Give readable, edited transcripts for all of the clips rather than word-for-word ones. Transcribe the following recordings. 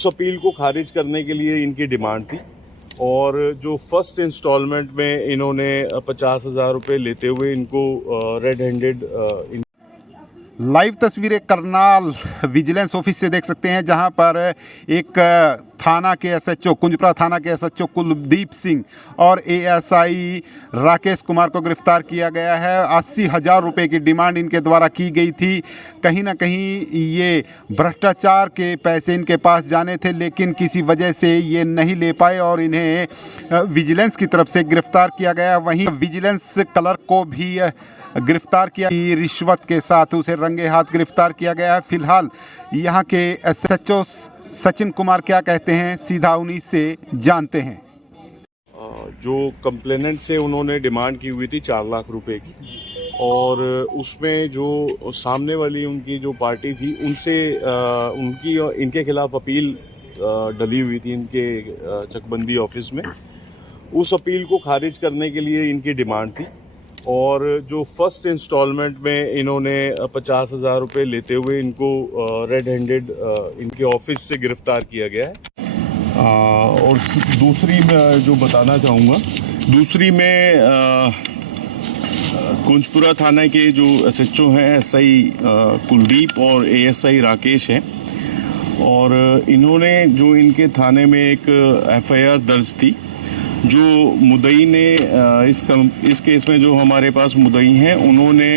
उस अपील को खारिज करने के लिए इनकी डिमांड थी और जो फर्स्ट इंस्टॉलमेंट में इन्होंने 50,000 रुपये लेते हुए इनको रेड हैंडेड लाइव तस्वीरें करनाल विजिलेंस ऑफिस से देख सकते हैं, जहां पर एक थाना के एसएचओ कुंजपुरा थाना के एसएचओ कुलदीप सिंह और एएसआई राकेश कुमार को गिरफ्तार किया गया है। 80,000 रुपये की डिमांड इनके द्वारा की गई थी। कहीं ना कहीं ये भ्रष्टाचार के पैसे इनके पास जाने थे, लेकिन किसी वजह से ये नहीं ले पाए और इन्हें विजिलेंस की तरफ से गिरफ्तार किया गया। वहीं विजिलेंस क्लर्क को भी गिरफ्तार किया, रिश्वत के साथ उसे रंगे हाथ गिरफ्तार किया गया है। फिलहाल यहाँ के एसएचओ सचिन कुमार क्या कहते हैं, सीधा उन्हीं से जानते हैं। जो कंप्लेनेंट से उन्होंने डिमांड की हुई थी 4 लाख रुपए की, और उसमें जो सामने वाली उनकी जो पार्टी थी उनसे उनकी इनके खिलाफ अपील डली हुई थी इनके चकबंदी ऑफिस में। उस अपील को खारिज करने के लिए इनकी डिमांड थी और जो फर्स्ट इंस्टॉलमेंट में इन्होंने 50,000 रुपये लेते हुए इनको रेड हैंडेड इनके ऑफिस से गिरफ्तार किया गया है। और दूसरी मैं जो बताना चाहूँगा, दूसरी में कुंजपुरा थाना के जो एसएचओ हैं एसआई कुलदीप और एएसआई राकेश हैं, और इन्होंने जो इनके थाने में एक एफआईआर दर्ज थी, जो मुद्दई ने इस केस में जो हमारे पास मुद्दई हैं उन्होंने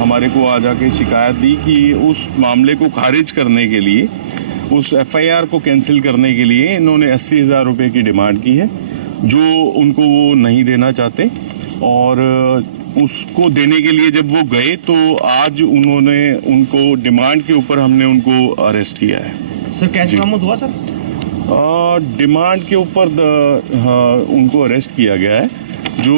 हमारे को आ जाके शिकायत दी कि उस मामले को खारिज करने के लिए, उस एफआईआर को कैंसिल करने के लिए इन्होंने 80,000 रुपये की डिमांड की है, जो उनको वो नहीं देना चाहते। और उसको देने के लिए जब वो गए तो आज उन्होंने उनको डिमांड के ऊपर हमने उनको अरेस्ट किया है। सर कैश बरामद हुआ सर? डिमांड के ऊपर उनको अरेस्ट किया गया है। जो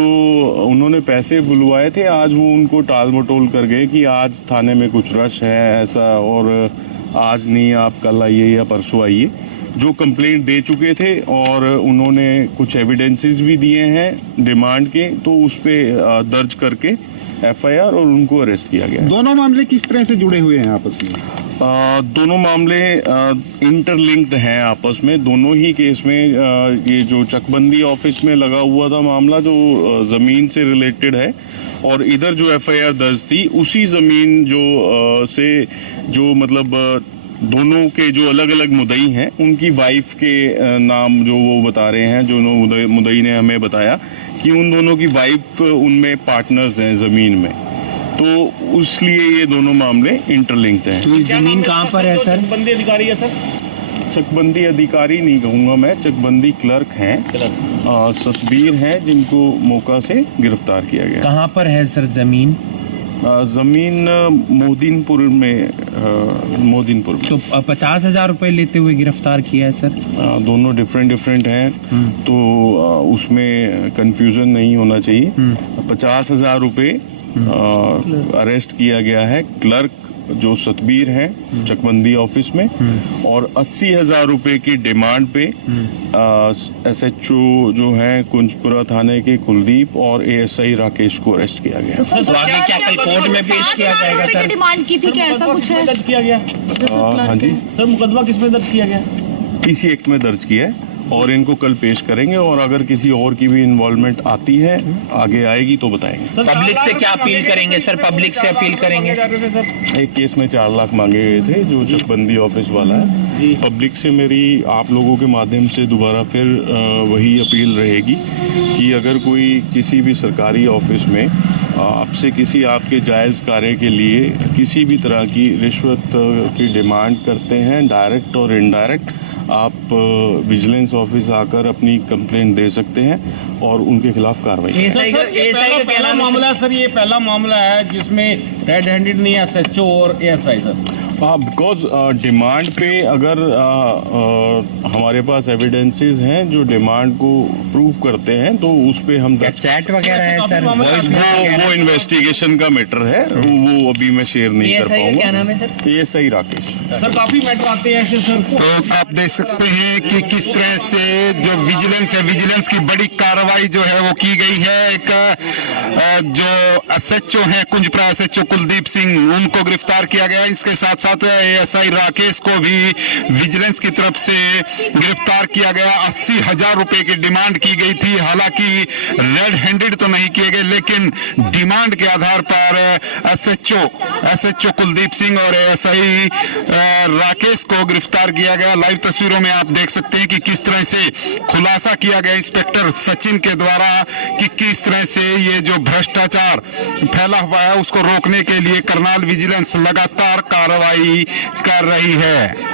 उन्होंने पैसे बुलवाए थे आज वो उनको टाल मटोल कर गए कि आज थाने में कुछ रश है ऐसा, और आज नहीं आप कल आइए या परसों आइए। जो कंप्लेंट दे चुके थे और उन्होंने कुछ एविडेंसेस भी दिए हैं डिमांड के, तो उस पर दर्ज करके एफआईआर और उनको अरेस्ट किया गया। दोनों मामले किस तरह से जुड़े हुए हैं आपस में? दोनों मामले इंटरलिंक्ड हैं आपस में। दोनों ही केस में ये जो चकबंदी ऑफिस में लगा हुआ था मामला जो ज़मीन से रिलेटेड है, और इधर जो एफआईआर दर्ज थी उसी ज़मीन जो से जो मतलब दोनों के जो अलग अलग मुद्दई हैं उनकी वाइफ के नाम जो वो बता रहे हैं, जो मुद्दई ने हमें बताया कि उन दोनों की वाइफ उनमें पार्टनर्स हैं ज़मीन में, तो इसलिए ये दोनों मामले इंटरलिंक्ड हैं। तो जमीन कहाँ पर है सर? चकबंदी अधिकारी है सर? चकबंदी अधिकारी नहीं कहूँगा मैं, चकबंदी क्लर्क हैं, सतबीर हैं, जिनको मौका से गिरफ्तार किया गया। कहाँ पर है सर जमीन? जमीन मोदीनपुर में, मोदीनपुर में। तो 50,000 रुपये लेते हुए गिरफ्तार किया है सर? दोनों डिफरेंट हैं, तो उसमें कंफ्यूजन नहीं होना चाहिए। 50,000 रुपये अरेस्ट किया गया है क्लर्क जो सतबीर हैं चकबंदी ऑफिस में, और 80,000 रुपये की डिमांड पे एसएचओ जो हैं कुंजपुरा थाने के कुलदीप और एएसआई राकेश को अरेस्ट किया गया। तो आगे क्या कल कोर्ट में पेश किया जाएगा सर? डिमांड की थी, क्या ऐसा कुछ है? दर्ज किया गया? हाँ जी सर, मुकदमा किसमें दर्ज किया गया? पीसी एक्ट में दर्ज किया है और इनको कल पेश करेंगे, और अगर किसी और की भी इन्वॉल्वमेंट आती है आगे आएगी तो बताएंगे। पब्लिक से क्या अपील करेंगे सर? पब्लिक से अपील करेंगे? एक केस में 4 लाख मांगे गए थे जो चकबंदी ऑफिस वाला है। पब्लिक से मेरी आप लोगों के माध्यम से दोबारा फिर वही अपील रहेगी कि अगर कोई किसी भी सरकारी ऑफिस में आपसे किसी आपके जायज़ कार्य के लिए किसी भी तरह की रिश्वत की डिमांड करते हैं, डायरेक्ट और इनडायरेक्ट, आप विजिलेंस ऑफिस आकर अपनी कंप्लेंट दे सकते हैं और उनके खिलाफ कार्रवाई। पहला मामला सर, ये पहला मामला है जिसमें रेड हैंडेड नहीं है एसएचओ और एएसआई सर। बिकॉज डिमांड पे अगर हमारे पास एविडेंसेस हैं जो डिमांड को प्रूव करते हैं तो उस पे हम चैट वगैरह है सर? वो इन्वेस्टिगेशन का मैटर है, वो अभी मैं शेयर नहीं कर पाऊंगा। क्या नाम है सर? एएसआई राकेश। सर काफी मैटर आते हैं ऐसे सर। तो आप देख सकते हैं कि किस तरह से जो विजिलेंस है, विजिलेंस की बड़ी कार्रवाई जो है वो की गई है। एक जो एसएचओ हैं कुंजपुरा एसएचओ कुलदीप सिंह, उनको गिरफ्तार किया गया। इसके साथ साथ एएसआई राकेश को भी विजिलेंस की तरफ से गिरफ्तार किया गया। 80,000 रुपए की डिमांड की गई थी। हालांकि रेड हैंडेड तो नहीं किए गए, लेकिन डिमांड के आधार पर एसएचओ कुलदीप सिंह और एएसआई राकेश को गिरफ्तार किया गया। लाइव तस्वीरों में आप देख सकते हैं कि किस तरह से खुलासा किया गया इंस्पेक्टर सचिन के द्वारा कि किस तरह से ये जो भ्रष्टाचार फैला हुआ है उसको रोकने के लिए करनाल विजिलेंस लगातार कार्रवाई कर रही है।